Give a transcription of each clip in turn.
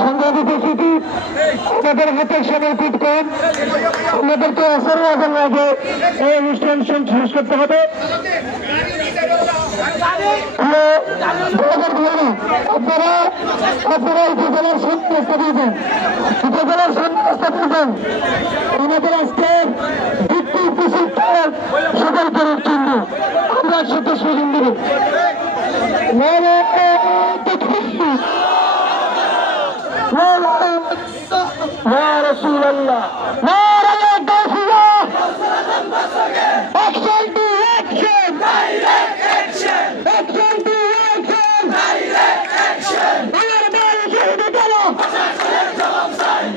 সংগ্রামী উপস্থিতি, আমাদের হাতের সময় খুব কম, আমাদেরকে আসরে আসার আগে এই অনুষ্ঠান শেষ করতে হবে। আপনারা উপজেলার সামনে রাস্তা দিয়েছেন, উপজেলার সামনে রাস্তা দিয়েছেন। আমাদের আজকে ভিত্তি মিছিলটা সফল করার জন্য আমরা একসাথে সুযোগ দেব। يا رسول الله نعرہ تکبیر ایکشن ٹو ایکشن ڈائریکٹ ایکشن ایکشن ٹو ایکشن ڈائریکٹ ایکشن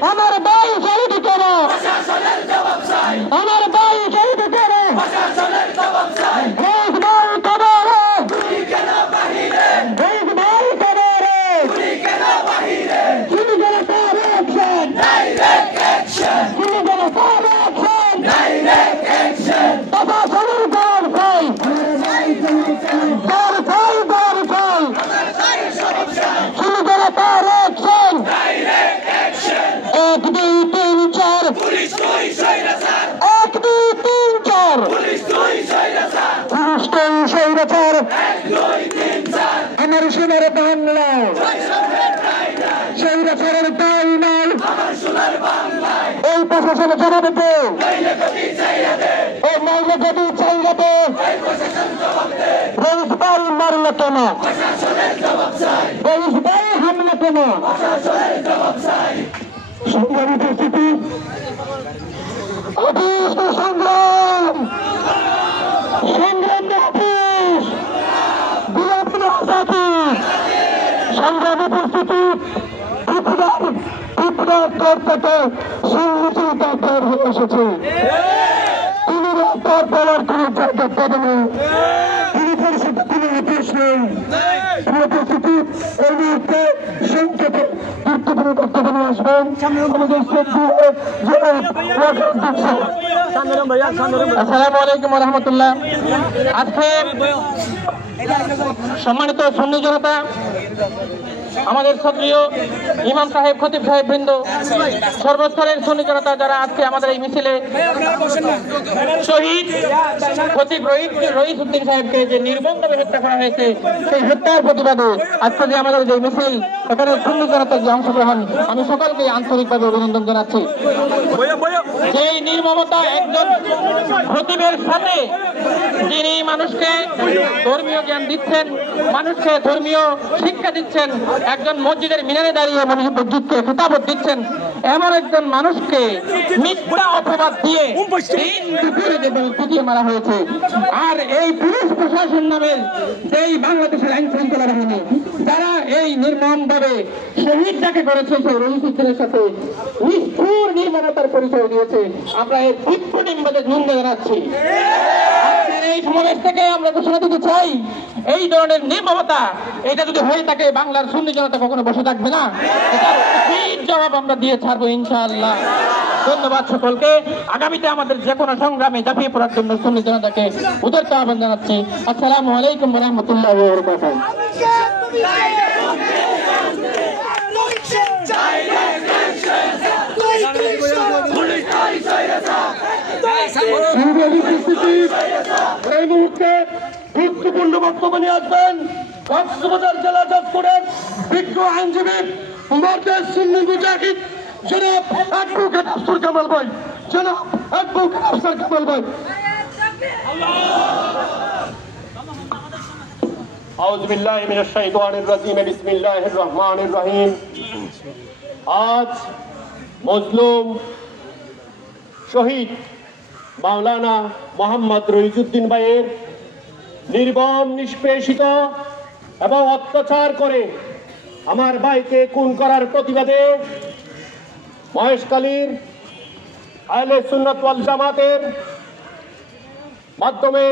আমার ভাই শহীদ করো প্রশাসনের জবাব চাই আমার ভাই শহীদ করো প্রশাসনের জবাব চাই আমার ভাই শহীদ করো প্রশাসনের জবাব চাই এক ভাই কবরে গুলি কেন বাহিরে এক ভাই কবরে গুলি কেন বাহিরে গুলি কেন action direct action গুলি কেন action direct action বাবা শরীর দর ভাই দর ভাই দর ভাই আমার ভাই সব চাই গুলি কেন action direct action 1 2 3 4 পুলিশ তুই সৈরাচার 1 2 3 4 পুলিশ তুই সৈরাচার পুলিশ তুই সৈরাচার 1 2 3 4 আমার সোনার বাংলা সৈরাচারের দাই নাই আমার সোনার বাংলায় এই প্রশাসনের জবাব দে নইলে গদি চাইয়া দে ও নইলে গদি চাইয়া দে এই প্রশাসন জবাব দে রইস ভাই মারলো কেন প্রশাসনের জবাব চাই রইস ভাই হামলা কেন প্রশাসনের জবাব চাই সংগ্রামী উপস্থিতি অতীত সংগ্রাম সংগ্রাম অফিস গোলাপীর আজাদি সংগ্রামী উপস্থিতি থেকে সংগঠিত বের হয়ে এসেছে তিনি তার বলার কোন জায়গা পাবে না তিনি পরিষদ কোনো নির্দেশ নেই উপস্থিতি এই মুহূর্তে সংক্ষেপে গুরুত্বপূর্ণ বক্তব্য নিয়ে আসবেন আমাদের আসসালামু আলাইকুম ওয়া রাহমাতুল্লাহ। আজকে সম্মানিত সুন্নি জনতা, আমাদের সক্রিয় ইমাম সাহেব, খতিব সাহেব বৃন্দ, সর্বস্তরের সুন্নি জনতা যারা আজকে আমাদের এই মিছিলে শহীদ খতিব রইস উদ্দিন সাহেবকে যে নির্মমভাবে হত্যা করা হয়েছে সেই হত্যার প্রতিবাদে আজকে যে আমাদের যে মিছিল, সেখানে সুন্নি জনতার যে অংশগ্রহণ, আমি সকলকে আন্তরিকভাবে অভিনন্দন জানাচ্ছি। যেই নির্মমতা একজন খতিবের সাথে, যিনি মানুষকে ধর্মীয় জ্ঞান দিচ্ছেন, মানুষকে ধর্মীয় শিক্ষা দিচ্ছেন, একজন মসজিদের মিনারে দাঁড়িয়ে মসজিদকে খেতাবত দিচ্ছেন, এমন একজন মানুষকে মিথ্যা অপবাদ দিয়ে পিটিয়ে মারা হয়েছে। আর এই পুলিশ প্রশাসন নামের যেই বাংলাদেশের আইন শৃঙ্খলা বাহিনী, যারা এই নির্মমভাবে শহীদটাকে করেছে, সেই রইস উদ্দিনের সাথে নিষ্ঠুর নির্মমতার পরিচয় দিয়েছে, আমরা এর তীব্র নিন্দা জানাচ্ছি। এই সমাবেশ থেকে আমরা ঘোষণা দিতে চাই, এই ধরনের নির্মমতা এটা যদি হয়ে থাকে, বাংলার সুন্নি জনতা কখনো বসে থাকবে না, এটার উচিত জবাব আমরা দিয়ে ছাড়বো ইনশাআল্লাহ। ধন্যবাদ সকলকে। আগামীতে আমাদের যে কোনো সংগ্রামে ঝাঁপিয়ে পড়ার জন্য সুন্নি জনতাকে উদারত আহ্বান জানাচ্ছি। আসসালামু আলাইকুম ওয়া রাহমাতুল্লাহি ওয়া বারাকাতুহু। এই মুহূর্তে গুরুত্বপূর্ণ বক্তব্য নিয়ে আসবেন কক্সবাজার জেলা জজকোর্টের বিজ্ঞ আইনজীবী মরদেস সুন্নি মুজাহিদ জনাব অ্যাডভোকেট আফসার কামাল ভাই, জনাব অ্যাডভোকেট আফসার কামাল ভাই। আউযু বিল্লাহি মিনাশ শাইতানির রাজিম, বিসমিল্লাহির রহমানির রহিম। আজ মজলুম শহীদ মাওলানা মোহাম্মদ রইস উদ্দিন ভাইয়ের নির্মম নিষ্পেষিত এবং অত্যাচার করে আমার ভাইকে খুন করার প্রতিবাদে মহেশখালীর আহলে সুন্নাত ওয়াল জামাতের মাধ্যমে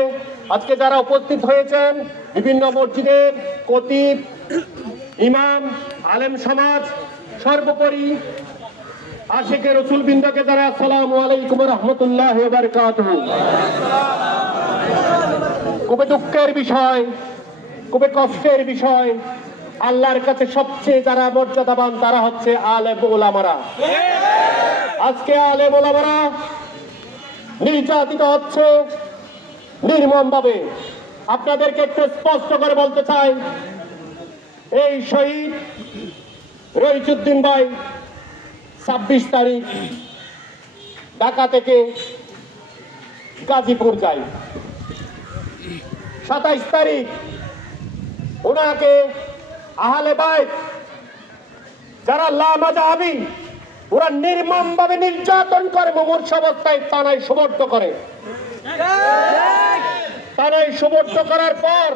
আজকে যারা উপস্থিত হয়েছেন, বিভিন্ন মসজিদের খতিব, ইমাম, আলেম সমাজ, সর্বোপরি আশিকে রসুল বৃন্দকে যারা আসসালামু আলাইকুম ওয়া রাহমাতুল্লাহি ওয়া বারাকাতুহু। খুবই দুঃখের বিষয়, খুবই কষ্টের বিষয়। আল্লাহর কাছে সবচেয়ে যারা মর্যাদাবান তারা হচ্ছে আলেম ওলামারা। আজকে আলেম ওলামারা নির্যাতিত হচ্ছে নির্মমভাবে। আপনাদেরকে একটু স্পষ্ট করে বলতে চাই, এই শহীদ রইচুদ্দিন ভাই 26 তারিখ ঢাকা থেকে গাজীপুর যায়। 27 তারিখ ওনাকে আহলে বাইত যারা লামাযাহাবী ওরা নির্মমভাবে নির্যাতন করে, মুমূর্ষ অবস্থায় থানায় সুবর্দ করে। থানায় সুবর্দ করার পর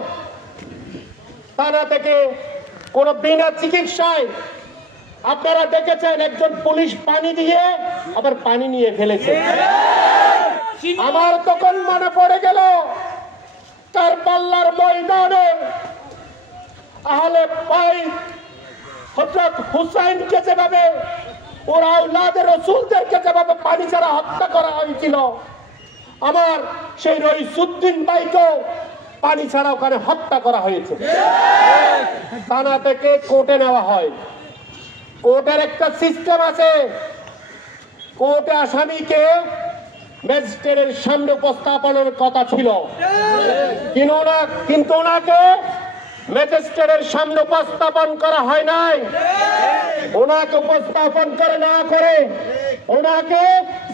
থানা থেকে কোন বিনা চিকিৎসায় আপনারা দেখেছেন একজন পুলিশ পানি দিয়ে আবার পানি নিয়ে ফেলেছে। আমার তখন মনে পড়ে গেল কারবালার ময়দানে আহলে বাইত হযরত হুসাইনকে যেভাবে ওরা আওলাদে রাসূলদেরকে যেভাবে পানি ছাড়া হত্যা করা হয়েছিল, আমার সেই রইসুদ্দিন ভাইকেও পানি ছাড়া ওখানে হত্যা করা হয়েছে। থানা থেকে কোর্টে নেওয়া হয়। কোর্টের একটা সিস্টেম আছে, কোর্টে আসামিকে ম্যাজিস্ট্রেটের সামনে উপস্থাপনের কথা ছিল, কিন্তু ওনাকে ম্যাজিস্ট্রেটের সামনে উপস্থাপন করা হয় নাই। ওনাকে উপস্থাপন করে না করে ওনাকে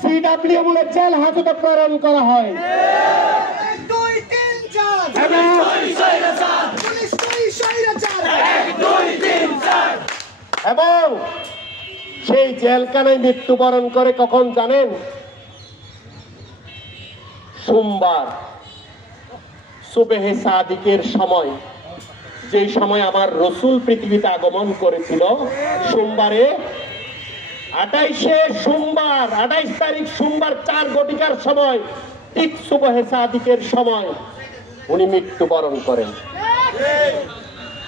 সিডব্লিউ বলে জেল হাজতে প্রেরণ করা হয়। এবং সেই জেলখানায় মৃত্যুবরণ করে কখন জানেন? সোমবার সুবহে সাদিকের সময়, যে সময় আমার রসুল পৃথিবীতে আগমন করেছিল, সোমবারে 28 তারিখ সোমবার 4 ঘটিকার সময়, ঠিক সুবহে সাদিকের সময় উনি মৃত্যুবরণ করেন।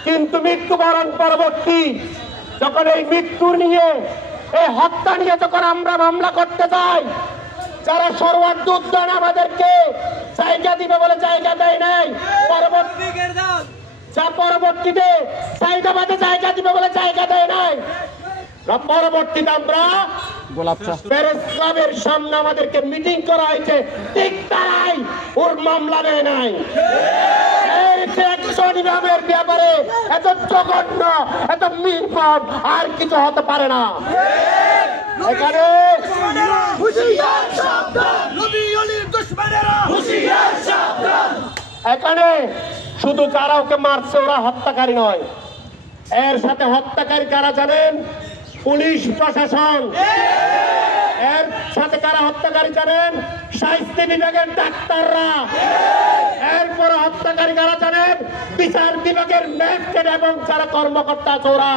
কিন্তু মৃত্যুবরণ পরবর্তী যখন এই মৃত্যু নিয়ে, এই হত্যা নিয়ে যখন আমরা মামলা করতে যাই, যারা সর্বাধিক উদ্যান আমাদেরকে জায়গা দিবে বলে জায়গা দেয় নাই, পরবর্তীতে সাইদাবাদে জায়গা দিবে বলে জায়গা দেয় নাই, পরবর্তীতে আমরা প্যারিস ক্লাবের সামনে আমাদেরকে মিটিং করা হয়েছে, ঠিক তারাই ওর মামলা নেয় নাই। ইমামের ব্যাপারে এত জঘন্য, এত নির্মম আর কিছু হতে পারে না। এখানে শুধু যারা ওকে মারছে ওরা হত্যাকারী নয়, এর সাথে হত্যাকারী কারা জানেন? পুলিশ প্রশাসন। এর সাথে কারা হত্যাকারী জানেন? স্বাস্থ্য বিভাগের ডাক্তাররা। এরপর হত্যাকারী কারা জানেন? বিচার বিভাগের ম্যাজিস্ট্রেট এবং যারা কর্মকর্তা আছে ওরা।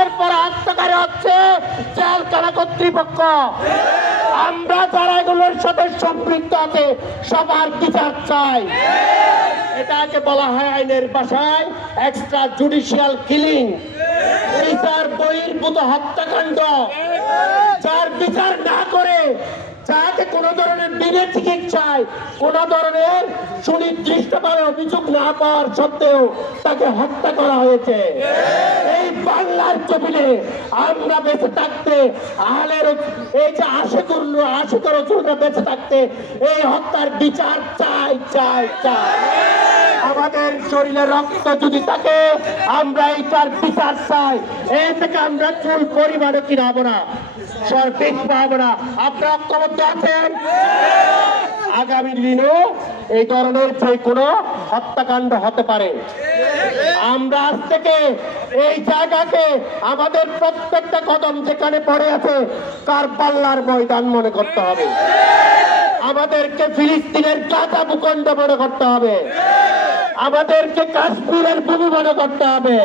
এরপর হত্যাকারী হচ্ছে জেলখানা কর্তৃপক্ষ। আমরা যারা এগুলোর সাথে সম্পৃক্ত আছে সবার বিচার চাই। এটাকে বলা হয় আইনের ভাষায় এক্সট্রা জুডিশিয়াল কিলিং, বিচার বহির্ভূত হত্যাকাণ্ড। যার বিচার না করে, যাকে কোন ধরনের বিনা চিকিৎসায়, কোন ধরনের সুনির্দিষ্টভাবে অভিযোগ না পাওয়ার সত্ত্বেও তাকে হত্যা করা হয়েছে। এই বাংলার জমিনে আমরা বেঁচে থাকতে, এই যে আশিক রাসূলরা বেঁচে থাকতে এই হত্যার বিচার চাই চাই চাই। আমাদের শরীরে রক্ত যদি থাকে আমরা এইটার বিচার চাই। এই থেকে আমরা চুল পরিমাণে কিনাবো না, সঠিক পাবো না। আপনারা ঐক্যবদ্ধ আছেন? আগামী দিনেও এই ধরনের যে কোনো হত্যাকাণ্ড হতে পারে। আমরা আজ থেকে এই জায়গাকে আমাদের প্রত্যেকটা কদম যেখানে পড়ে আছে কারবালার ময়দান মনে করতে হবে। আমাদেরকে ফিলিস্তিনের গাজা ভূখণ্ড মনে করতে হবে। আমাদেরকে কাশ্মীরের ভূমি মনে করতে হবে।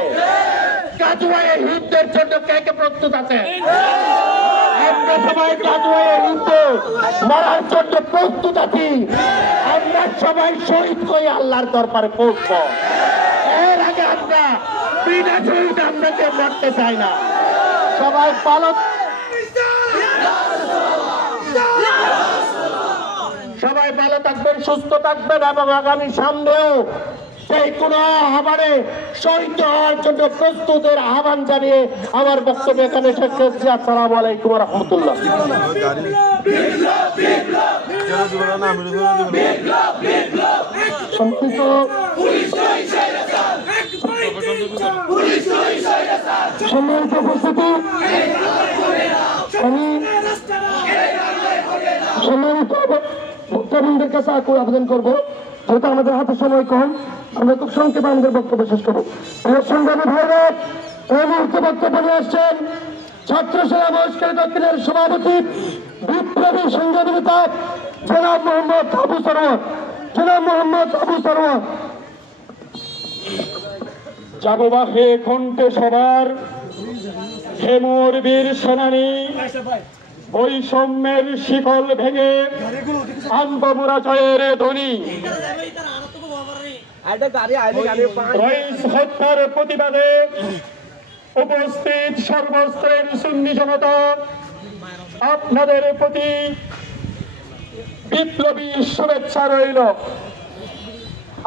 গাজওয়ায়ের যুদ্ধের জন্য কে কে প্রস্তুত আছে? আমরা সবাই গাজওয়ায়ের যুদ্ধে মরার জন্য প্রস্তুত আছি। আমরা সবাই শহীদ হয়ে আল্লাহর দরবারে পৌঁছবো। এর আগে আমরা বিনা শহীদ আমরা কেউ মরতে চাই না। সবাই পালক সবাই ভালো থাকবেন, সুস্থ থাকবেন এবং আগামী সামনেও সেই কোনো আহ্বানে শহীদ হওয়ার জন্য প্রস্তুতের আহ্বান জানিয়ে আমার বক্তব্য এখানে শেষ করছি। আসসালামু আলাইকুম ওয়া রাহমাতুল্লাহ। সম্মানিত উপস্থিতি, আমি সম্মানিত ভক্তবৃন্দের কাছে আবেদন করবো, যেহেতু আমাদের হাতে সময় কম, আমরা খুব সংক্ষেপে আমাদের বক্তব্য শেষ করবো। সংগ্রামী ভাইরা, এই মুহূর্তে বক্তব্য নিয়ে আসছেন ছাত্র সেনা বহিষ্কার দক্ষিণের সভাপতি, বিপ্লবী সংগ্রামী নেতা জনাব মোহাম্মদ আবু সরওয়ার। জনাব মোহাম্মদ আবু সরওয়ার। জাগবাহে কণ্ঠে সবার হেমুর বীর সেনানী, বৈষম্যের শিকল ভেঙে আনবমুরা জয়ের ধ্বনি। রইস হত্যার প্রতিবাদে উপস্থিত সর্বস্তরের সুন্নি জনতা, আপনাদের প্রতি বিপ্লবী শুভেচ্ছা রইল।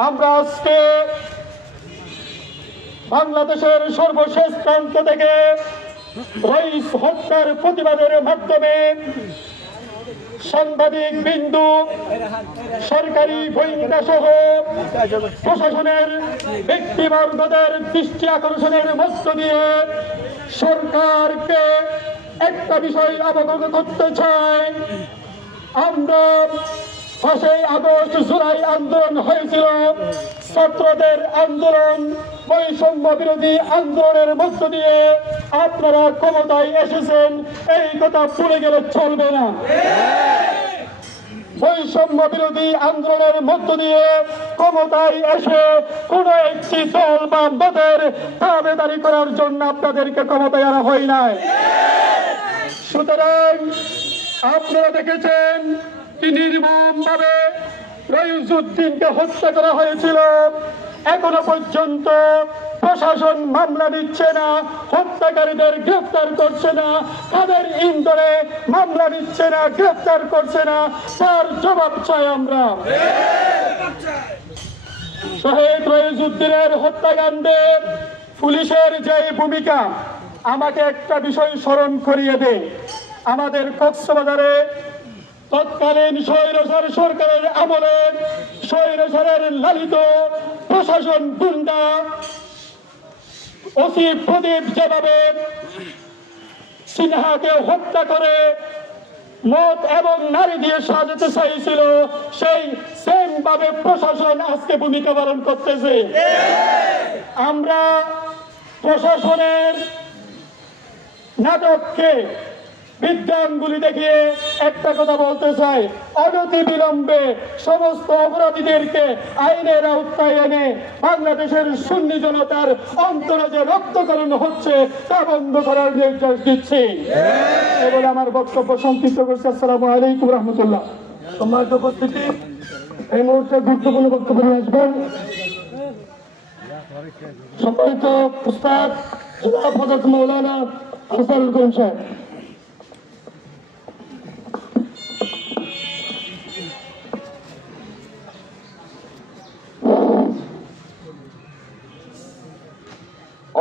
আমরা আজকে বাংলাদেশের সর্বশেষ প্রান্ত থেকে রইস হত্যার প্রতিবাদের মাধ্যমে সাংবাদিক বিন্দু, সরকারি গোয়েন্দা সহ প্রশাসনের ব্যক্তিবর্গদের দৃষ্টি আকর্ষণের মধ্য দিয়ে সরকারকে একটা বিষয় অবগত করতে চাই। আমরা 5ই আগস্ট জুলাই আন্দোলন হয়েছিল, ছাত্রদের আন্দোলন, বৈষম্য বিরোধী আন্দোলনের মধ্য দিয়ে আপনারা ক্ষমতায় এসেছেন, এই কথা ভুলে গেলে চলবে না। বৈষম্য বিরোধী আন্দোলনের মধ্য দিয়ে ক্ষমতায় এসে কোন একটি দল বা মতের দাবিদারি করার জন্য আপনাদেরকে ক্ষমতায় আনা হয় নাই। সুতরাং আপনারা দেখেছেন কি নির্মমভাবে রইসুদ্দিনকে হত্যা করা হয়েছিল। এখনো পর্যন্ত প্রশাসন মামলা নিচ্ছে না, হত্যাকারীদের গ্রেফতার করছে না, তাদের ইন্ধনে মামলা নিচ্ছে না, গ্রেফতার করছে না। তার জবাব চাই আমরা। শহীদ রইসুদ্দিনের হত্যাকাণ্ডে পুলিশের যে ভূমিকা, আমাকে একটা বিষয় স্মরণ করিয়ে দেয়। আমাদের কক্সবাজারে তৎকালীন স্বৈরাচার সরকারের আমলে স্বৈরাচারের লালিত প্রশাসন গুন্ডা ওসি প্রদীপ যেভাবে সিনহাকে হত্যা করে মদ এবং নারী দিয়ে সাজাতে চাইছিল, সেই সেম ভাবে প্রশাসন আজকে ভূমিকা পালন করতেছে। আমরা প্রশাসনের নাটককে বিজ্ঞানগুলি দেখিয়ে একটা কথা বলতে চাই, অনতি বিলম্বে সমস্ত অপরাধীদেরকে আইনের আওতায় এনে বাংলাদেশের সুন্নি জনতার অন্তরে যে রক্তকরণ হচ্ছে তা বন্ধ করার নির্দেশ দিচ্ছি। এবার আমার বক্তব্য সংক্ষিপ্ত করছি। আসসালামু আলাইকুম রহমতুল্লাহ। সম্মানিত উপস্থিতি, এই মুহূর্তে গুরুত্বপূর্ণ বক্তব্য নিয়ে আসবেন সম্মানিত উস্তাদ জনাব হযরত মাওলানা আনসারুল করিম সাহেব।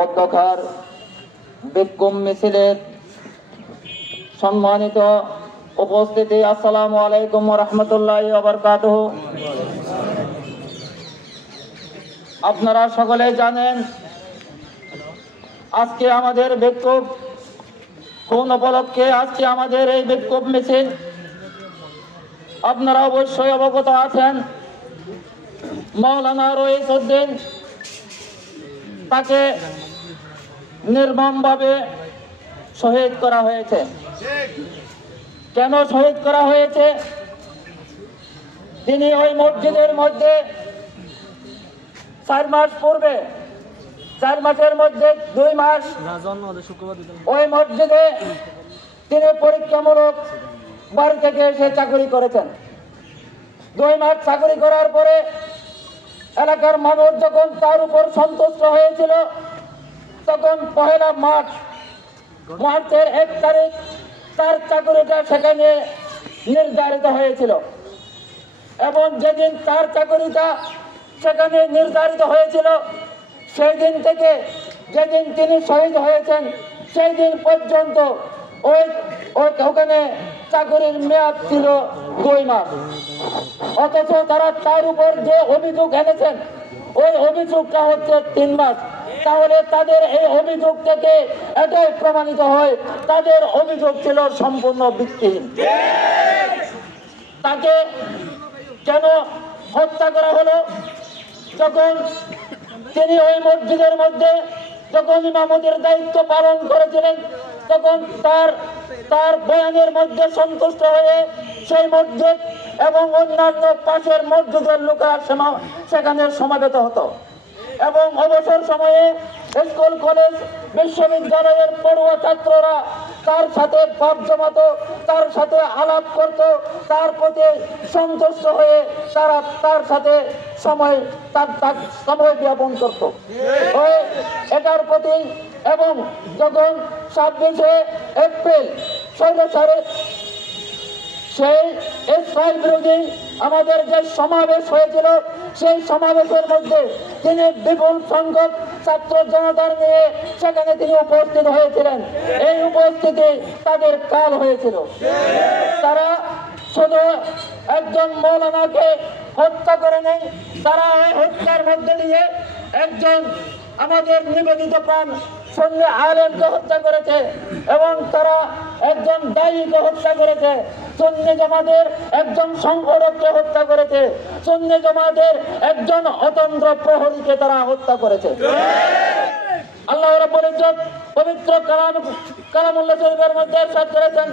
অধ্যক্ষার বিক্ষোভ মিছিলের সম্মানিত উপস্থিতি, আসসালামু আলাইকুম ওয়া রাহমাতুল্লাহি ওয়া বারাকাতুহু। আপনারা সকলে জানেন আজকে আমাদের বিক্ষোভ কোন উপলক্ষে, আজকে আমাদের এই বিক্ষোভ মিছিল আপনারা অবশ্যই অবগত আছেন। মাওলানা রইসুদ্দিন, তাকে নির্মমভাবে শহীদ করা হয়েছে। কেন শহীদ করা হয়েছে? তিনি ওই মসজিদের মধ্যে 4 মাস পূর্বে, 4 মাসের মধ্যে 2 মাস ওই মসজিদে তিনি পরীক্ষামূলক বাড়ি থেকে এসে চাকরি করেছেন। 2 মাস চাকরি করার পরে এলাকার মানুষ যখন তার উপর সন্তুষ্ট হয়েছিল, তখন 1 মার্চের 1 তারিখ তার চাকরিটা সেখানে নির্ধারিত হয়েছিল। এবং যেদিন তার চাকরিটা সেখানে নির্ধারিত হয়েছিল সেই দিন থেকে যেদিন তিনি শহীদ হয়েছেন সেই দিন পর্যন্ত ওখানে চাকরির মেয়াদ ছিল 2 মাস। অথচ তারা তার উপর যে অভিযোগ এনেছেন ওই অভিযোগটা হচ্ছে 3 মাস। তাহলে তাদের এই অভিযোগ থেকে এটাই প্রমাণিত হয় তাদের অভিযোগ ছিল সম্পূর্ণ ভিত্তিহীন। তাকে কেন হত্যা করা হলো? যখন তিনি ওই মসজিদের মধ্যে যখন ইমামতির দায়িত্ব পালন করেছিলেন তখন তার বয়ানের মধ্যে সন্তুষ্ট হয়ে সেই মসজিদ এবং অন্যান্য পাশের মসজিদের লোকেরা সেখানে সমাবেত হতো এবং অবসর সময়ে স্কুল কলেজ বিশ্ববিদ্যালয়ের পড়ুয়া ছাত্ররা তার সাথে ভাব জমাতো, তার সাথে আলাপ করত, তার প্রতি সন্তুষ্ট হয়ে তারা তার সাথে সময় যাপন করত এটার প্রতি। এবং যখন 26শে এপ্রিল সেই ইসরায়েল বিরোধী আমাদের যে সমাবেশ হয়েছিল সেই সমাবেশের মধ্যে তিনি বিপুল সংখ্যক ছাত্র জনতার নিয়ে সেখানে তিনি উপস্থিত হয়েছিলেন। এই উপস্থিতি তাদের কাল হয়েছিল। তারা শুধু একজন মৌলানাকে হত্যা করে নেই, তারা এই হত্যার মধ্যে দিয়ে একজন আমাদের নিবেদিত প্রাণ সুন্নি আলেমকে হত্যা করেছে এবং তারা একজন দায়ীকে হত্যা করেছে, সুন্নি জামাতের একজন সংগঠককে হত্যা করেছে, সুন্নি জামাতের একজন অতন্ত্র প্রহরীকে তারা হত্যা করেছে। আল্লাহ রাব্বুল ইজ্জত পবিত্র কালামুল্লাহ শরীফের মধ্যে ইরশাদ করেছেন,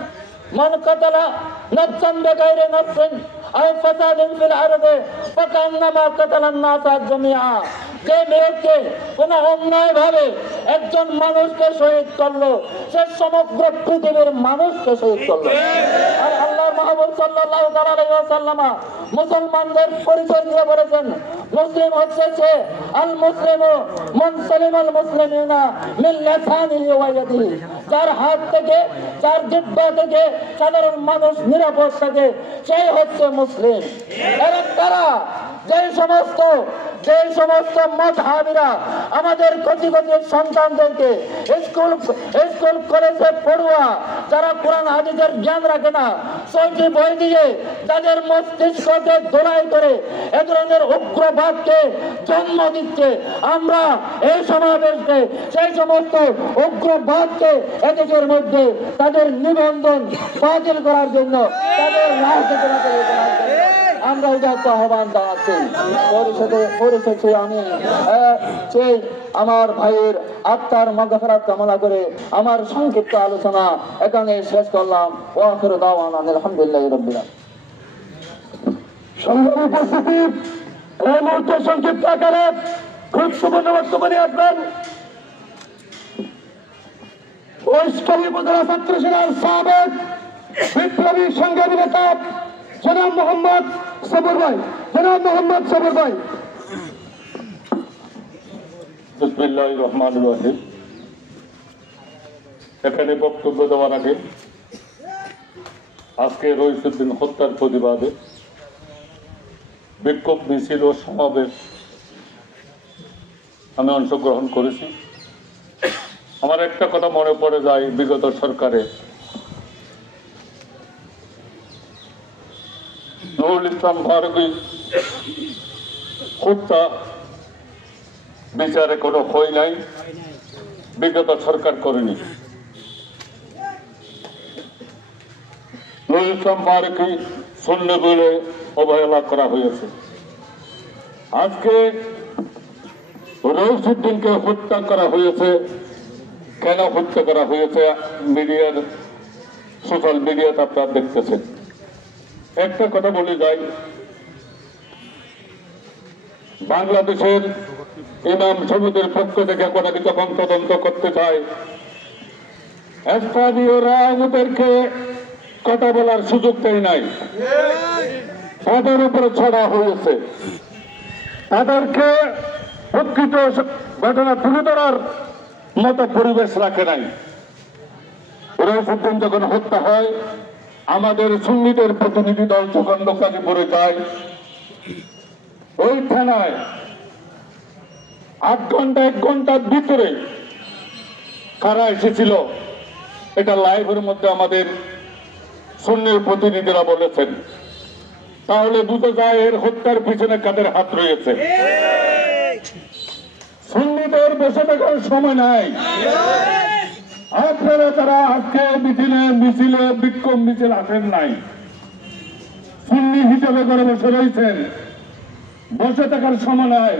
মান কাতালা নাফসান বিগাইরি নাফসিন আও ফাসাদিন ফিল আরদি ফাকান্নামা কাতালান নাসা জামিআ। যে ব্যক্তি কোন অন্যায় ভাবে একজন মানুষকে শহীদ করলো সে সমগ্র পৃথিবীর মানুষকে শহীদ করলো। আর আল্লাহর মাহবুব সাল্লাল্লাহু আলাইহি ওয়াসাল্লাম মুসলমানদের পরিচয় দিয়ে বলেছেন, মুসলিম হচ্ছে সে আল মুসলিমু মান সালিমাল মুসলিমিনা মিন লিসানিহি ওয়া ইয়াদিহি, যার হাত থেকে যার জিহ্বা থেকে সাধারণ মানুষ নিরাপদ থাকে সেই হচ্ছে মুসলিম। এরা কারা? যে সমস্ত মাযহাবিরা আমাদের কোটি কোটি সন্তানদেরকে স্কুল কলেজে পড়ুয়া যারা কোরআন হাদিসের জ্ঞান রাখে না, সৌদি বই দিয়ে তাদের মস্তিষ্ককে দোলাই করে এ ধরনের উগ্রবাদকে জন্ম দিচ্ছে। আমরা এই সমাবেশকে সেই সমস্ত উগ্রবাদকে এদেশের মধ্যে তাদের নিবন্ধন বাতিল করার জন্য, তাদের রাজনীতি করার জন্য আমরা উদাত্ত আহ্বান জানাচ্ছি। পরিশেষে আমি সেই আমার ভাইয়ের আত্মার মাগফিরাত কামনা করে আমার সংক্ষিপ্ত আলোচনা এখানে শেষ করলাম। ওয়া আখিরু দাওয়ানা আলহামদুলিল্লাহি রাব্বিল আলামিন। সংগ্রামী উপস্থিতি, এই মুহূর্তে সংক্ষিপ্ত আকারে খুব সুবর্ণ বক্তব্য নিয়ে আসবেন ওইস্টলি উপজেলা ছাত্র সেনার সাবেক বিপ্লবী সংগ্রামী নেতা জনাব মোহাম্মদ সবুর ভাই। বিসমিল্লাহির রহমানির রহিম। এখানে বক্তব্য দেওয়ার আগে আজকে রইসুদ্দিন হত্যার প্রতিবাদে বিক্ষোভ মিছিল ও সমাবেশ আমি অংশগ্রহণ করেছি। আমার একটা কথা মনে পড়ে যায়, বিগত সরকারের নুরুল ইসলাম ফারুকী হত্যা বিচারে কোনো হয় নাই, বিগত সরকার করেনি। নুরুল ইসলাম ফারুকী সুন্নি বলে অবহেলা করা হয়েছে। আজকে রইসুদ্দিনকে হত্যা করা হয়েছে। কেন হত্যা করা হয়েছে সোশ্যাল মিডিয়াতে আপনারা দেখতেছেন। একটা কথা বলে যাই, বাংলাদেশের ইমাম সমিতির পক্ষ থেকে কোনো যখন তদন্ত করতে চায়, স্থানীয়রা আমাদেরকে কথা বলার সুযোগ দেয় নাই, তাদের উপরে ছড়া হয়েছে, তাদেরকে প্রকৃত ঘটনা তুলে ধরার মতো পরিবেশ রাখে নাই। রইসুদ্দিন যখন হত্যা হয়, আমাদের সুন্নিদের প্রতিনিধি দল যখন দোকানে পড়ে যায়, ওই থানায় 8 ঘন্টা 1 ঘন্টার ভিতরে কারা এসেছিল, এটা লাইভের মধ্যে আমাদের সুন্নির প্রতিনিধিরা বলেছেন। তাহলে বুঝে যায় এর হত্যার পিছনে কাদের হাত রয়েছে। সুন্নিদের বসে থাকার সময় নাই। আপনারা যারা আজকে মিছিলে বিক্ষোভ মিছিল আসেন নাই, সুন্নি হিসেবে করে বসে রয়েছেন, বসে থাকার সময় নাই।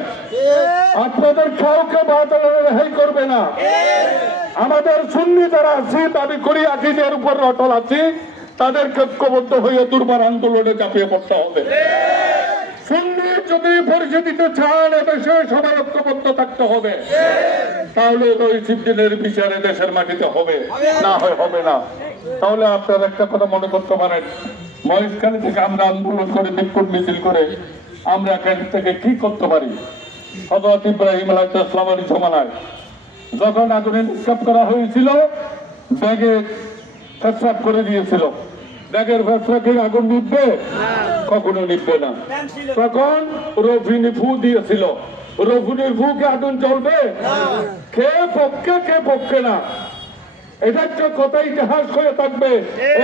আপনাদের কাউকে বাতিল রেহাই করবে না। আমাদের সুন্নি যারা আছি, দাবি করি আকীদার উপর অটল আছি, তাদেরকে ঐক্যবদ্ধ হয়ে দুর্বার আন্দোলনে ঝাঁপিয়ে পড়তে হবে। সুন্নি যদি পরিচিতিতে চান, এদেশে সবাই ঐক্যবদ্ধ থাকতে হবে, তাহলে রইসুদ্দিনের বিচারে দেশের মাটিতে হবে, না হয় হবে না। তাহলে আপনারা একটা কথা মনে করতে পারেন, মহেশখালী থেকে আমরা আন্দোলন করে বিক্ষোভ মিছিল করে আমরা এখান থেকে কি করতে পারি? হযরত ইব্রাহিম আলাইহিস সালামের জমানায় যখন আগুনে নিক্ষেপ করা হয়েছিল, ব্যাগে ফেসরাপ করে দিয়েছিল। ব্যাগের ফেসরাকে আগুন নিভবে? কখনো নিভবে না। তখন রফিনি ফু দিয়েছিল, রফিনির ফুকে আগুন জ্বলবে? কে পক্ষে কে পক্ষে না, এটা একটা কথা ইতিহাস হয়ে থাকবে।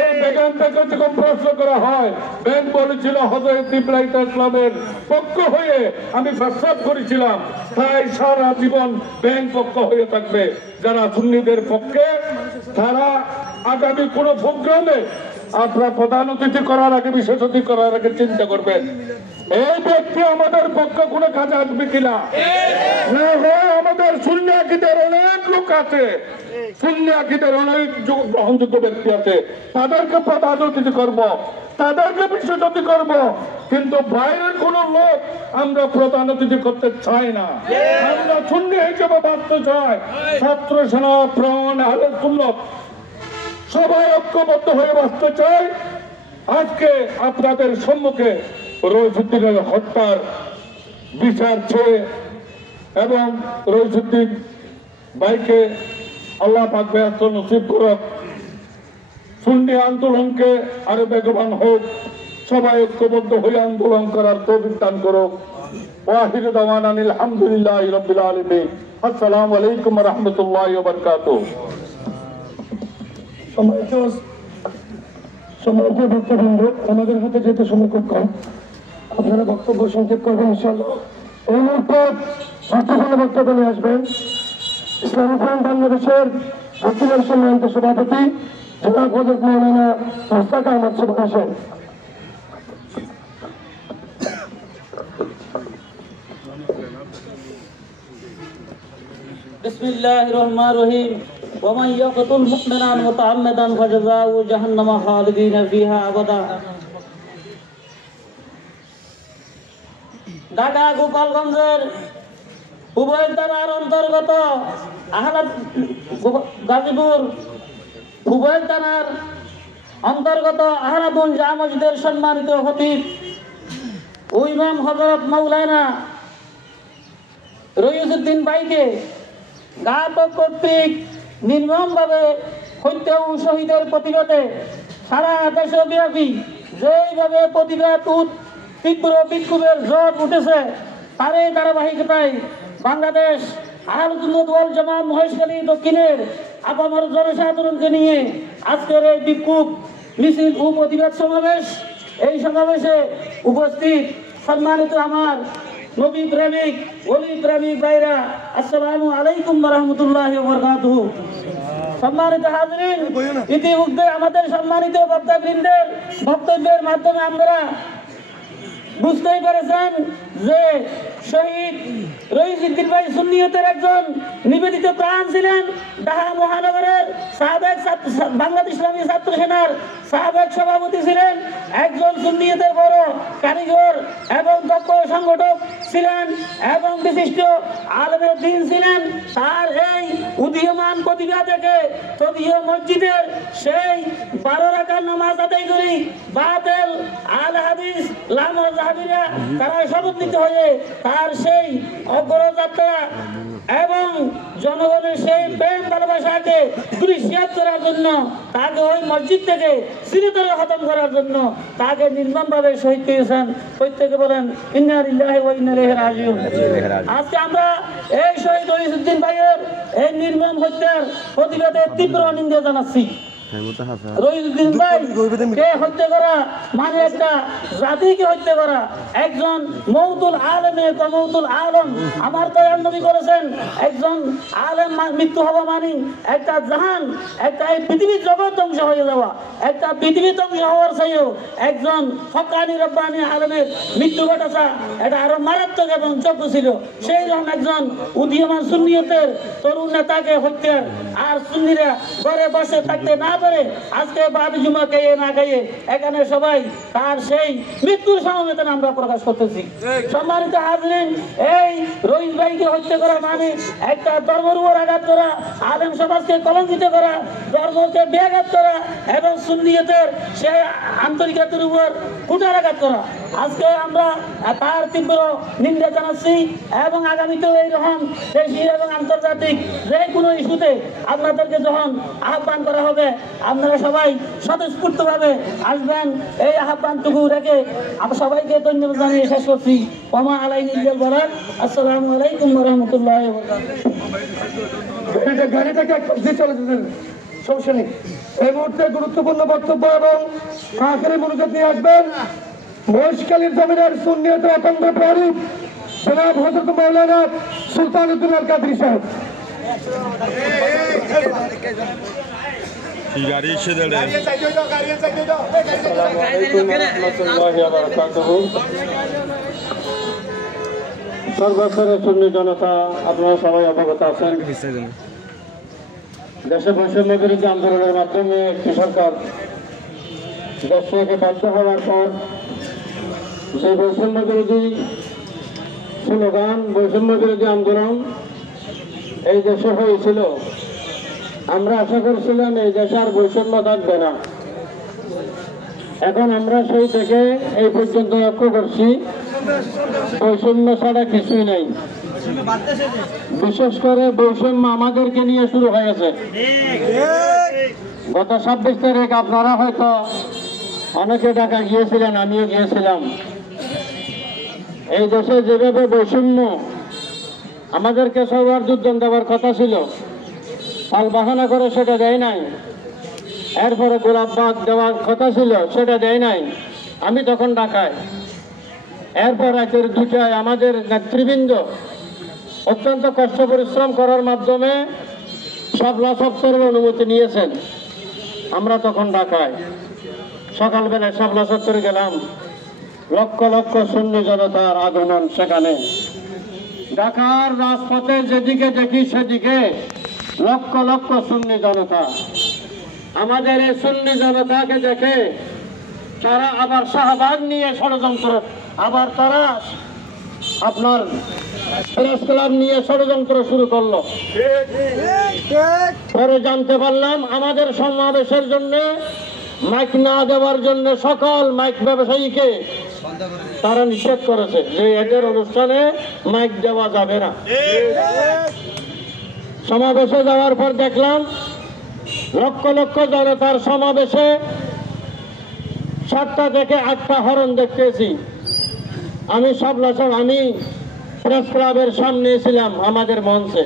এই বেগান থেকে যখন প্রশ্ন করা হয়, ব্যাংক বলেছিল হযরত ইব্রাহিম ইসলামের পক্ষ হয়ে আমি প্রস্তাব করেছিলাম, তাই সারা জীবন ব্যাংক পক্ষ হয়ে থাকবে। যারা সুন্নিদের পক্ষে, তারা আগামী কোন প্রোগ্রামে আপনারা প্রধান অতিথি করার আগে, বিশেষ অতিথি করার আগে চিন্তা করবেন, এই ব্যক্তি আমাদের পক্ষে কোনো কাজে আসবে কিনা। আমাদের সুন্নি আকীদার অনেক লোক আছে, সুন্নি আকীদার অনেক গ্রহণযোগ্য ব্যক্তি আছে, তাদেরকে প্রধান অতিথি করব, তাদেরকে বিশেষ অতিথি করব, কিন্তু বাইরের কোন লোক আমরা প্রধান অতিথি করতে চাই না। আমরা সুন্নি হিসেবে বাঁচতে চাই। ছাত্র সেনা প্রাণ আহলে সুন্নাত সবাই ঐক্যবদ্ধ হয়ে বাঁচতে চাই। আজকে আপনাদের সম্মুখে রইসুদ্দিনের হত্যার বিচার চেয়ে এবং রইসুদ্দিন ভাইকে আল্লাহ পাক ব্যস্ত নসিব করুক, সুন্নি আন্দোলনকে আরো বেগবান হোক, সবাই ঐক্যবদ্ধ হয়ে আন্দোলন করার তৌফিক দান করুক। ওয়াহির দাওয়ানা আলহামদুলিল্লাহি রাব্বিল আলামিন। আসসালামু আলাইকুম ওয়া রাহমাতুল্লাহি ওয়া বারাকাতুহু। সম্মানিত ভক্তবৃন্দ, আমাদের হাতে যেতে সময় খুব কম, আপনারা বক্তব্য সংক্ষেপ করবেন ইনশাআল্লাহ। এই মুহূর্তে গুরুত্বপূর্ণ বক্তব্য নিয়ে আসবেন ইসলামী ফ্রন্ট বাংলাদেশের বর্তমান সম্মানিত সভাপতি জনাব হযরত মাওলানা মুস্তাক আহমদ সাহেব হোসেন। বিসমিল্লাহির রহমানির রহিম। ওয়া মান ইয়াকতুল মুমিনান মুতাআম্মিদান ফাজাযাউ জাহান্নাম খালিদিন ফিহা আবাদা। ঢাকা গোপালগঞ্জের উভয় থানার অন্তর্গত গাজীপুর উভয় থানার অন্তর্গত আহলাদুন জামা মসজিদের সম্মানিত খতিব ও ইমাম হযরত মাওলানা রইসুদ্দিন ভাইকে ঘাতক কর্তৃক নির্মমভাবে হত্যা ও শহীদের প্রতিবাদে সারা দেশব্যাপী যেইভাবে প্রতিবাদ তীব্র বিক্ষোভের ঝড় উঠেছে, তারই ধারাবাহিকতায় বাংলাদেশ আহলে সুন্নাত ওয়াল জামাত মহেশখালী দক্ষিণের আপামর জনসাধারণকে নিয়ে আজকের এই বিক্ষোভ মিছিল ও প্রতিবাদ সমাবেশ। এই সমাবেশে উপস্থিত সম্মানিত আমার নবী প্রেমিক ওলি প্রেমিক ভাইরা, আসসালামু আলাইকুম ওয়া রাহমাতুল্লাহি ওয়া বারাকাতুহু। সম্মানিত হাজিরিন, ইতিমধ্যে আমাদের সম্মানিত বক্তাবৃন্দের বক্তব্যের মাধ্যমে আমরা বুঝতেই পেরেছেন যে শহীদ রইসুদ্দিন ভাই সুন্নিয়তের একজন নিবেদিত প্রাণ ছিলেন। ঢাকা মহানগরের সাবেক বাংলাদেশ ইসলামী ছাত্র সেনার সাবেক সভাপতি ছিলেন, একজন সুন্নিয়তের বড় কারিগর এবং দক্ষ সংগঠক ছিলেন এবং বিশিষ্ট আলেমে দ্বীন ছিলেন। তার এই উদীয়মান প্রতিভা থেকে তদীয় মসজিদের সেই 12 রাকাত নামাজ আদায় করি বাতিল আল হাদিস লামা জাহাবিরা তারা সমন্বিত হয়ে তার সেই অগ্রযাত্রা এবং জনগণের সেই প্রেম ভালোবাসাকে 276 জন্য, তাকে ওই মসজিদ থেকে চিরতরে খতম করার জন্য তাকে নির্মমভাবে শহীদ করেছেন। প্রত্যেকে বলেন ইন্না লিল্লাহি ওয়া ইন্না ইলাইহি রাজিউন। আজকে আমরা এই শহীদ রইসুদ্দিন ভাইয়ের এই নির্মম হত্যার প্রতিবাদে তীব্র নিন্দা জানাচ্ছি। রইসুদ্দিন ভাইকে হত্যা করা মানে একটা জাতিকে হত্যা করা। একজন মওতুল আলেমের মওতুল আলম, আমার দয়াল নবী বলেছেন একজন আলেম মৃত্যু হওয়া মানে একটা জাহান, একটা এই পৃথিবীর জগৎ ধ্বংস হয়ে যাওয়া, একটা পৃথিবী ধ্বংস হওয়ার চাইও একজন ফকানি রব্বানি আলেমের মৃত্যু ঘটেছে এটা আরো মারাত্মক এবং যোগ্য ছিল। সেই রকম একজন উদীয়মান সুন্নিয়তের তরুণ নেতাকে হত্যার আর সুন্নিরা ঘরে বসে থাকতে না পারে আজকে বাদ জুমা খাইয়ে না খাইয়ে এখানে সবাই তার সেই মৃত্যুর সমবেদনা আমরা প্রকাশ করতেছি। সম্মানিত হাজরিন, এই রইস ভাইকে হত্যা করা মানে একটা ধর্মের উপর আঘাত করা, আলেম সমাজকে কলঙ্কিত করা, ধর্মকে ব্যাঘাত করা এবং সুন্নিয়তের সেই আন্তরিকতার উপর কুটার আঘাত করা। আজকে আমরা তার তীব্র নিন্দা জানাচ্ছি এবং আগামীতেও এইরকম দেশীয় এবং আন্তর্জাতিক যে কোনো ইস্যুতে আপনাদেরকে যখন আহ্বান করা হবে আপনারা সবাই স্বতঃস্ফূর্তভাবে আসবেন। এই আহ্বানটুকু রেখে আমরা সবাইকে ধন্যবাদ জানিয়ে শেষ করছি। ওমা আলাইনা ইল্লাল বালাগ। আসসালামু আলাইকুম ওয়া রাহমাতুল্লাহি ওয়া বারাকাতুহু। গাড়িটাকে চলে যেতেন, সমস্যা নেই। এই মুহূর্তে গুরুত্বপূর্ণ বক্তব্য এবং আখেরি মনোযোগ নিয়ে আসবেন মহেশখালীর জমিদার সুন্নিয়তের অতন্ত্র প্রহরী জনাব হযরত মাওলানা সুলতান উদ্দিন আল কাদরি সাহেব। গাড়ি এসে দেড়ে সর্বস্তরের সুন্নি জনতা, আপনারা সবাই অবগত আছেন দেশে বৈষম্য বিরোধী আন্দোলনের মাধ্যমে একটি সরকার দেশ থেকে বাধ্য হওয়ার পর যে বৈষম্য বিরোধী স্লোগান, বৈষম্য বিরোধী আন্দোলন এই দেশে হয়েছিল, আমরা আশা করছিলাম এই দেশে আর বৈষম্য থাকবে না। এখন আমরা সেই থেকে এই পর্যন্ত লক্ষ্য করছি বৈষম্য ছাড়া কিছুই নাই। বিশেষ করে বৈষম্য আমাদেরকে নিয়ে শুরু হয়েছে। গত 26 তারিখ আপনারা হয়তো অনেকে ঢাকা গিয়েছিলেন, আমিও গিয়েছিলাম। এই দেশে যেভাবে বৈষম্য আমাদেরকে সবার যুদ্ধ দেওয়ার কথা ছিল, পাল বাহানা করে সেটা দেয় নাই। এরপরে গোলাপবাগ দেওয়ার কথা ছিল, সেটা দেয় নাই। আমি তখন ঢাকায়। এরপর রাতের 2টায় আমাদের নেতৃবৃন্দ অত্যন্ত কষ্ট পরিশ্রম করার মাধ্যমে শাপলা চত্বরের অনুমতি নিয়েছেন। আমরা তখন ঢাকায় সকালবেলায় শাপলা চত্বরে গেলাম, লক্ষ লক্ষ সুন্নি জনতার আগমন সেখানে। ঢাকার রাজপথে যেদিকে দেখি সেদিকে লক্ষ লক্ষ সুন্নি জনতা। আমাদের এই সুন্নি জনতাকে দেখে তারা আবার শাহবাগ নিয়ে ষড়যন্ত্র, আবার তারা আপনার প্রেস ক্লাব নিয়ে ষড়যন্ত্র শুরু করলো। পরে জানতে পারলাম আমাদের সমাবেশের জন্য মাইক না দেওয়ার জন্য সকল মাইক ব্যবসায়ীকে তারা নিষেধ করেছে যে এদের অনুষ্ঠানে মাইক দেওয়া যাবে না। সমাবেশে যাওয়ার পর দেখলাম লক্ষ লক্ষ জনতার সমাবেশে 7টা থেকে 8টা হরণ দেখতেছি। আমি আমি প্রেস ক্লাবের সামনে ছিলাম, আমাদের মঞ্চে।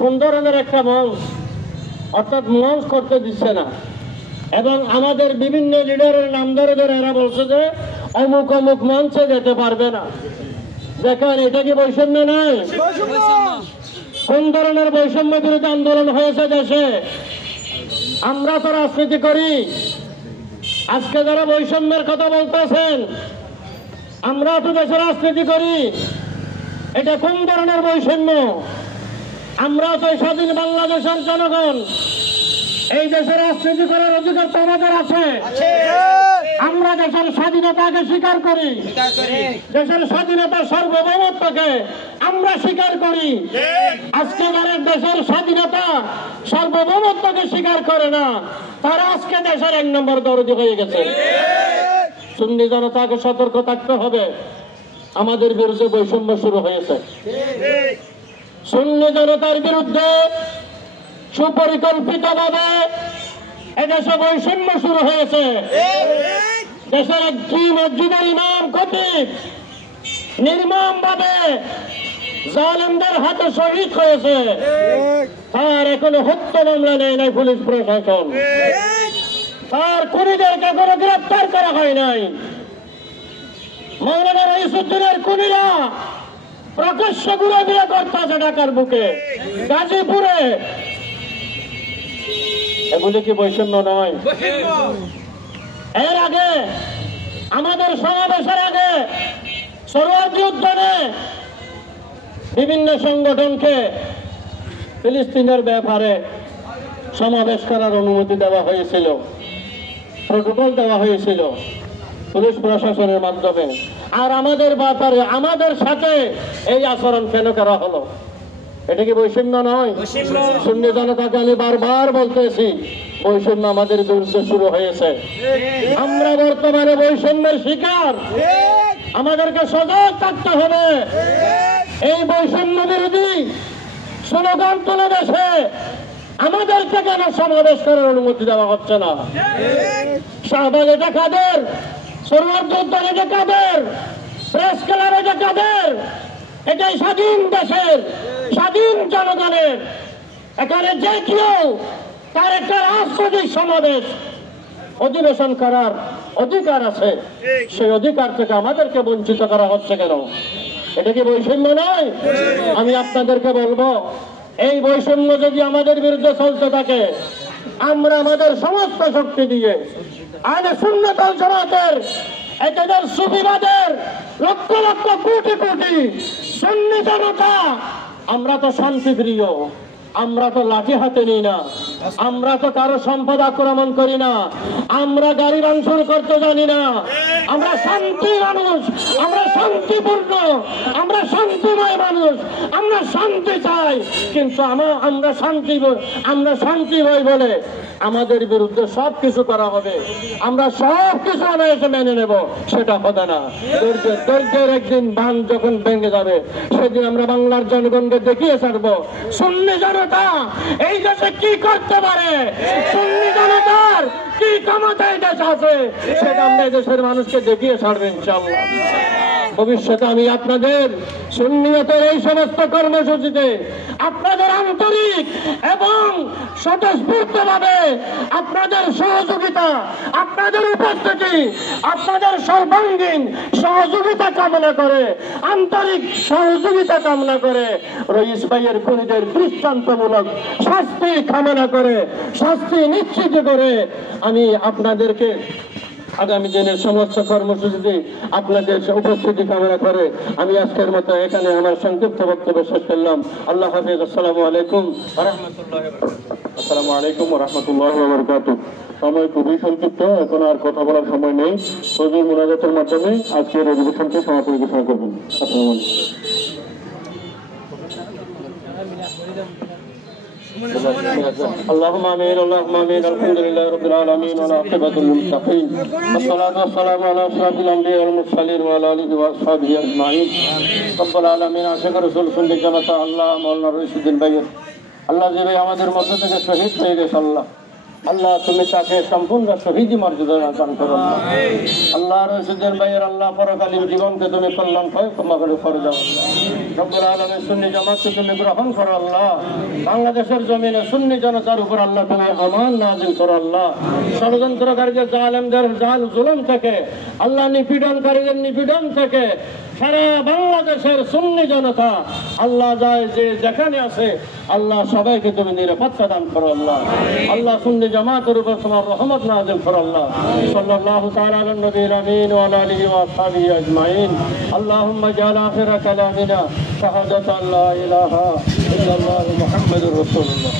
কোন ধরনের একটা মঞ্চ, অর্থাৎ মঞ্চ করতে দিচ্ছে না। এবং আমাদের বিভিন্ন লিডারের নাম ধরে ধরে এরা বলছে যে অমুক অমুক মঞ্চে যেতে পারবে না। দেখেন, এটা কি বৈষম্য নয়? কোন ধরনের বৈষম্য বিরোধী আন্দোলন হয়েছে দেশে? আমরা তো রাজনীতি করি। আজকে যারা বৈষম্যের কথা বলতেছেন, আমরা তো দেশে রাজনীতি করি। এটা কোন ধরনের বৈষম্য? আমরা তো স্বাধীন বাংলাদেশের জনগণ। এই দেশে রাজনীতি করার অধিকার তো আমাদের আছে। আমরা দেশের স্বাধীনতাকে স্বীকার করি, দেশের স্বাধীনতার সার্বভৌমত্বকে আমরা স্বীকার করি। আজকে যারা দেশের স্বাধীনতা সার্বভৌমত্বকে স্বীকার করে না, তারা আজকে দেশের 1 নম্বর দরদি হয়ে গেছে। সুন্নি জনতাকে সতর্ক থাকতে হবে, আমাদের বিরুদ্ধে বৈষম্য শুরু হয়েছে। সুন্নি জনতার বিরুদ্ধে সুপরিকল্পিতভাবে এদেশে বৈষম্য শুরু হয়েছে। দেশের একটি মসজিদের ইমাম খতিব নির্মমভাবে জালেমদের হাতে শহীদ হয়েছে, তার এখনো হত্যা মামলা নেয় নাই পুলিশ প্রশাসন, তার খুনিদেরকে এখনো গ্রেপ্তার করা হয় নাই। মৌলানা রইসুদ্দিনের খুনিরা প্রকাশ্য গুলো দিয়ে করতেছে ঢাকার বুকে, গাজীপুরে। এগুলি কি বৈষম্য নয়? এর আগে আমাদের সমাবেশের আগে সরোয়ার্দী উদ্যানে বিভিন্ন সংগঠনকে ফিলিস্তিনের ব্যাপারে সমাবেশ করার অনুমতি দেওয়া হয়েছিল, প্রটোকল দেওয়া হয়েছিল পুলিশ প্রশাসনের মাধ্যমে। আর আমাদের ব্যাপারে আমাদের সাথে এই আচরণ কেন করা হলো? এটা কি বৈষম্য নয়? সুন্নি জনতাকে আমি বারবার বলতেছি, বৈষম্য আমাদের বিরুদ্ধে শুরু হয়েছে। আমরা বর্তমানে বৈষম্যের শিকার, আমাদেরকে সজাগ থাকতে হবে। এই বৈষম্য বিরোধী স্লোগান তুলে দেশে আমাদেরকে কেন সমাবেশ করার অনুমতি দেওয়া হচ্ছে না? শাহবাগ এটা কাদের? সরোয়ার্দী উদ্যান এটা কাদের? প্রেস ক্লাব এটা কাদের? এটাই স্বাধীন দেশের, স্বাধীন জনগণের। এখানে যে কেউ তার একটা রাজনৈতিক সমাবেশ অধিবেশন করার অধিকার আছে, সেই অধিকার থেকে আমাদেরকে বঞ্চিত করা হচ্ছে কেন? এটা কি বৈষম্য নয়? আমি আপনাদেরকে বলবো, এই বৈষম্য যদি আমাদের বিরুদ্ধে চলতে থাকে, আমরা আমাদের সমস্ত শক্তি দিয়ে আহলে সুন্নাত ওয়াল জামাতের এদের সুফিবাদের লক্ষ লক্ষ কোটি কোটি সুন্নি জনতা, আমরা তো শান্তিপ্রিয়, আমরা তো লাঠি হাতে নিই না, আমরা তো কারো সম্পদ আক্রমণ করি না, আমরা গাড়ি ভাঙচুর করতে জানি না, আমরা শান্তি মানুষ, আমরা শান্তিপূর্ণ, আমরা শান্তিময় মানুষ, আমরা শান্তি চাই। কিন্তু আমরা শান্তিময় বলে আমাদের বিরুদ্ধে সবকিছু করা হবে, আমরা সবকিছু অনায়াসে মেনে নেব, সেটা হবে না। ধৈর্যের একদিন বাঁধ যখন ভেঙে যাবে, সেদিন আমরা বাংলার জনগণকে দেখিয়ে ছাড়বো সুন্নি জনতা এই দেশে কি করতে পারে, সুন্নি জনতার কি ক্ষমতা এই দেশ আছে, সেটা আমরা এই দেশের মানুষকে দেখিয়ে ছাড়বো ইনশাআল্লাহ। ভবিষ্যতে আমি আপনাদের সুন্নিয়তের এই সমস্ত কর্মসূচিতে আপনাদের আন্তরিক এবং স্বতঃস্ফূর্তভাবে আপনাদের সহযোগিতা, আপনাদের উপস্থিতি, আপনাদের সর্বাঙ্গীন সহযোগিতা কামনা করে, আন্তরিক সহযোগিতা কামনা করে, রইস ভাইয়ের খুনিদের দৃষ্টান্তমূলক শাস্তি কামনা করে, শাস্তি নিশ্চিত করে আমি আপনাদেরকে আগামী দিনের সমস্ত কর্মসূচিতে আপনাদের উপস্থিতি কামনা করে আমি আজকের মতো এখানে আমার সংক্ষিপ্ত বক্তব্য শেষ করলাম। আল্লাহ হাফিজ। আসসালামু আলাইকুম ওয়া রাহমাতুল্লাহি ওয়া বারাকাতুহু। সময় খুবই সংক্ষিপ্ত, এখন আর কথা বলার সময় নেই। হুজুর মুনাজাতের মাধ্যমে আজকের অধিবেশনকে সমাপন ঘোষণা করবেন। আসসালামু আলাইকুম। اللهم آمين اللهم آمين الحمد لله رب العالمين والعاقبة للمتقين والصلاة والسلام على أشرف الأنبياء والمرسلين وعلى آله وأصحابه أجمعين رب العالمين। আশিক রাসূল সুন্নি জামাতা আল্লাহ মাওলানা রইসুদ্দিন ভাইয়ের আল্লাহ যে ভাই আমাদের মধ্য থেকে শহীদ হয়ে গেছে, আল্লাহ তুমি তাকে সম্পূর্ণ শহীদি মর্যাদা দান করো। আল্লাহ রইসুদ্দিন ভাইয়ের আল্লাহ পরকালীন জীবনকে তুমি কল্যাণ ক্ষমা করে যাও। রব্বুল আলামিন সুন্নি জামাতকে তুমি গ্রহণ করো আল্লাহ। বাংলাদেশের জমিনে সুন্নি জনতার উপর আল্লাহ তুমি আমান নাযিল করো আল্লাহ। ষড়যন্ত্রকারীদের জালেমদের জাল জুলুম থেকে, আল্লাহ নিপীড়নকারীদের নিপীড়ন থেকে সারা বাংলাদেশের সুন্নি জনতা আল্লাহ যায় যে যেখানে আছে আল্লাহ সবাইকে তুমি নিরাপত্তা দান করো আল্লাহ। আল্লাহ সুন্নি জামাতের উপর তোমার রহমত নাযিল করো আল্লাহ। সাল্লাল্লাহু তাআলা আলা নবিয়িল আমিন ওয়া আলা আলিহি ওয়া আসহাবিহি আজমাইন। আল্লাহুম্মা জাআল আখিরা কালামিনা শাহাদাতান লা ইলাহা ইল্লাল্লাহু মুহাম্মাদুর রাসূলুল্লাহ।